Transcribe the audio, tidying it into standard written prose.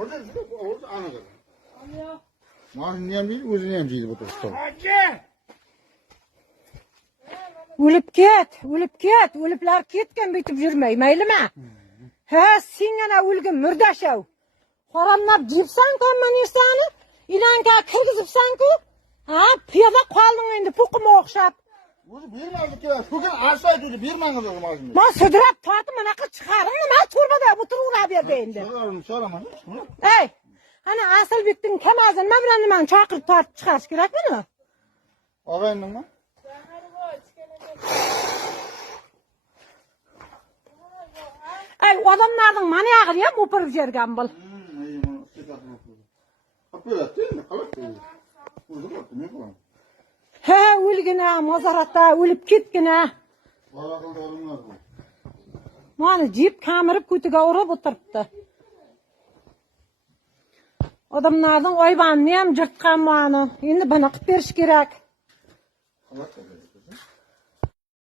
Burada orada ana kadar. Maaşını yem değil, özünü yem değil bu tursta. O'lib ket. O'liblar ketgan bitib yurmay, maylimi? Ha, sen yana o'lgin murdashav. Qaramlab jibsan-ku manirsani, ilanka kirgizibsan-ku. Ha, piyoda qolding endi puqima o'xshab. O'zi bermaydi kerak. Bugün arsaydi o'zi bermangiz o'zi maaşını. Men sudrab tortib bunaqa chiqaring, nima turbada o'tirib berdi endi. So'raman. Ey, ana Asilbekning kamazini nima bilan nimani chaqirib tortib chiqarish kerakmi? Og'ayningmi? Ey, odamlarning mana yog'ini ham o'pirib jergan bo'l. Ha, o'lgina, mozaratda o'lib ketgina. Mana jip kamirib ko'tiga urib o'tiribdi. Odamlarning oybanini ham jirtgan mana. Endi buni qilib berish kerak.